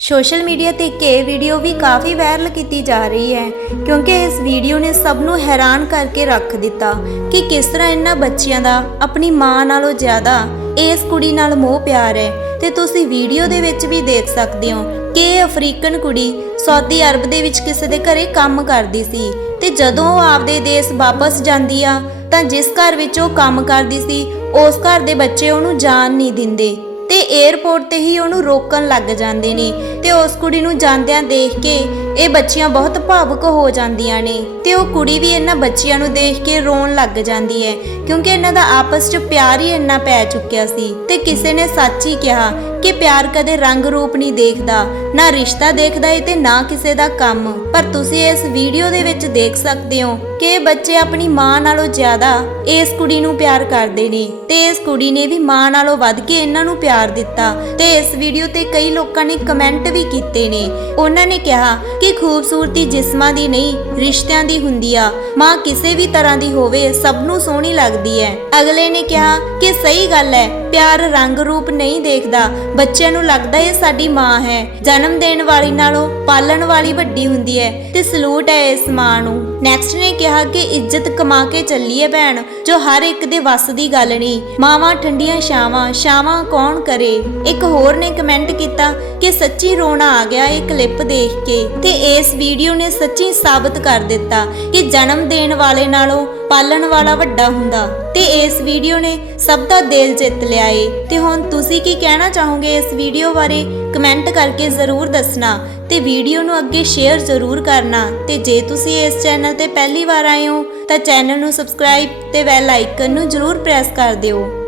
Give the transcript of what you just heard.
Social media ਤੇ ਇੱਕ ਇਹ ਵੀਡੀਓ ਵੀ ਕਾਫੀ ਵਾਇਰਲ ਕੀਤੀ ਜਾ ਰਹੀ ਹੈ, ਕਿਉਂਕਿ ਇਸ ਵੀਡੀਓ ਨੇ ਸਭ ਨੂੰ ਹੈਰਾਨ ਕਰਕੇ ਰੱਖ ਦਿੱਤਾ ਕਿ ਕਿਸ ਤਰ੍ਹਾਂ ਇਹਨਾਂ ਬੱਚਿਆਂ ਦਾ, ਆਪਣੀ ਮਾਂ ਨਾਲੋਂ ਜ਼ਿਆਦਾ ਇਸ ਕੁੜੀ ਨਾਲ ਮੋਹ ਪਿਆਰ ਹੈ। ਤੇ ਤੁਸੀਂ ਵੀਡੀਓ ਦੇ ਵਿੱਚ ਵੀ ਦੇਖ ਸਕਦੇ ਹੋ ਕਿ ਇਹ ਅਫਰੀਕਨ ਕੁੜੀ ਸਾਊਦੀ ਅਰਬ ਦੇ ਵਿੱਚ ਕਿਸੇ ਦੇ ਘਰੇ ਕੰਮ ਕਰਦੀ ਸੀ ਤੇ ਜਦੋਂ ਉਹ ਆਪਦੇ ਦੇਸ਼ ਵਾਪਸ ਜਾਂਦੀ ਆ, ਤਾਂ ਜਿਸ ਘਰ ਵਿੱਚ ਉਹ ਕੰਮ ਕਰਦੀ ਸੀ, ਉਸ ਘਰ ਦੇ ਬੱਚੇ ਉਹਨੂੰ ਜਾਣ ਨਹੀਂ ਦਿੰਦੇ। ਤੇ 에ਅਰਪੋਰਟ ਤੇ ਹੀ ਉਹਨੂੰ ਰੋਕਣ ਲੱਗ ਜਾਂਦੇ ਨੇ ਤੇ ਉਸ ਕੁੜੀ ਨੂੰ ਜਾਂਦਿਆਂ ਦੇਖ ਕੇ ਇਹ ਬੱਚੀਆਂ ਬਹੁਤ ਭਾਵੁਕ ਹੋ ਜਾਂਦੀਆਂ ਨੇ ਤੇ ਉਹ ਕੁੜੀ ਵੀ ਇਹਨਾਂ ਬੱਚਿਆਂ ਨੂੰ ਦੇਖ ਕੇ ਰੋਣ ਲੱਗ ਜਾਂਦੀ ਹੈ ਕਿਉਂਕਿ ਇਹਨਾਂ ਦਾ ਆਪਸ 'ਚ ਪਿਆਰ ਹੀ ਇੰਨਾ ਪੈ ਚੁੱਕਿਆ ਸੀ ਤੇ ਕਿਸੇ ਨੇ ਸੱਚ ਹੀ ਕਿਹਾ ਕਿ ਪਿਆਰ ਕਦੇ ਰੰਗ ਰੂਪ ਨਹੀਂ ਦੇਖਦਾ, ਨਾ ਰਿਸ਼ਤਾ ਦੇਖਦਾ ਏ ਤੇ ਨਾ ਕਿਸੇ ਦਾ ਕੰਮ। ਪਰ ਤੁਸੀਂ ਇਸ ਵੀਡੀਓ ਦੇ ਵਿੱਚ ਦੇਖ ਸਕਦੇ ਹੋ ਕਿ ਬੱਚੇ ਆਪਣੀ ਮਾਂ ਨਾਲੋਂ ਜ਼ਿਆਦਾ ਇਸ ਕੁੜੀ ਨੂੰ ਪਿਆਰ ਕਰਦੇ ਨੇ ਤੇ ਇਸ ਕੁੜੀ ਨੇ ਵੀ ਮਾਂ ਨਾਲੋਂ ਵੱਧ ਕੇ ਇਹਨਾਂ ਨੂੰ ਪਿਆਰ ਦਿੱਤਾ ਤੇ ਇਸ ਵੀਡੀਓ ਤੇ ਕਈ ਲੋਕਾਂ ਨੇ ਕਮੈਂਟ ਵੀ ਕੀਤੇ ਨੇ। ਉਹਨਾਂ ਨੇ ਕਿਹਾ ਕਿ ਖੂਬਸੂਰਤੀ ਜਿਸਮਾਂ ਦੀ ਨਹੀਂ, ਰਿਸ਼ਤਿਆਂ ਦੀ ਹੁੰਦੀ ਆ। ਮਾਂ ਕਿਸੇ ਵੀ ਤਰ੍ਹਾਂ ਦੀ ਹੋਵੇ, ਸਭ ਨੂੰ ਸੋਹਣੀ ਲੱਗਦੀ ਹੈ ਅਗਲੇ ਨੇ ਕਿਹਾ ਕਿ ਸਹੀ ਗੱਲ ਹੈ ਪਿਆਰ ਰੰਗ ਰੂਪ ਨਹੀਂ ਦੇਖਦਾ ਬੱਚਿਆਂ ਨੂੰ ਲੱਗਦਾ ਇਹ ਸਾਡੀ ਮਾਂ ਹੈ। ਜਨਮ ਦੇਣ ਵਾਲੀ ਨਾਲੋਂ ਪਾਲਣ ਵਾਲੀ ਵੱਡੀ ਹੁੰਦੀ ਹੈ ਤੇ ਸਲੂਟ ਹੈ ਇਸ ਮਾਂ ਨੂੰ। ਨੈਕਸਟ ਨੇ ਕਿਹਾ ਕਿ ਇੱਜ਼ਤ ਕਮਾ ਕੇ ਚੱਲੀਏ ਭੈਣ, ਜੋ ਹਰ ਇੱਕ ਦੇ ਵੱਸ ਦੀ ਗੱਲ ਨਹੀਂ ਮਾਵਾਂ ਠੰਡੀਆਂ ਛਾਵਾਂ ਛਾਵਾਂ ਕੌਣ ਕਰੇ? ਇੱਕ ਹੋਰ ਨੇ ਕਮੈਂਟ ਕੀਤਾ ਕਿ ਸੱਚੀ ਰੋਣਾ ਆ ਗਿਆ ਇਹ ਕਲਿੱਪ ਦੇਖ ਕੇ। ਤੇ ਇਸ ਵੀਡੀਓ ਨੇ ਸੱਚੀ ਸਾਬਤ ਕਰ ਦਿੱਤਾ ਕਿ ਜਨਮ ਦੇਣ ਵਾਲੇ ਨਾਲੋਂ ਪਾਲਣ ਵਾਲਾ ਵੱਡਾ ਹੁੰਦਾ। ਤੇ ਇਸ ਵੀਡੀਓ ਨੇ ਸਭ ਦਾ ਦਿਲ ਜਿੱਤ ਲਿਆ ਏ। ਤੇ ਹੁਣ ਤੁਸੀਂ ਕੀ ਕਹਿਣਾ ਚਾਹੋਗੇ ਇਸ ਵੀਡੀਓ ਬਾਰੇ? ਕਮੈਂਟ ਕਰਕੇ ਜ਼ਰੂਰ ਦੱਸਣਾ ਤੇ ਵੀਡੀਓ ਨੂੰ ਅੱਗੇ ਸ਼ੇਅਰ ਜ਼ਰੂਰ ਕਰਨਾ ਤੇ ਜੇ ਤੁਸੀਂ ਇਸ ਚੈਨਲ ਤੇ ਪਹਿਲੀ ਵਾਰ ਆਏ ਹੋ ਤਾਂ ਚੈਨਲ ਨੂੰ ਸਬਸਕ੍ਰਾਈਬ ਤੇ ਬੈਲ ਆਈਕਨ ਨੂੰ ਜ਼ਰੂਰ ਪ੍ਰੈਸ ਕਰ ਦਿਓ।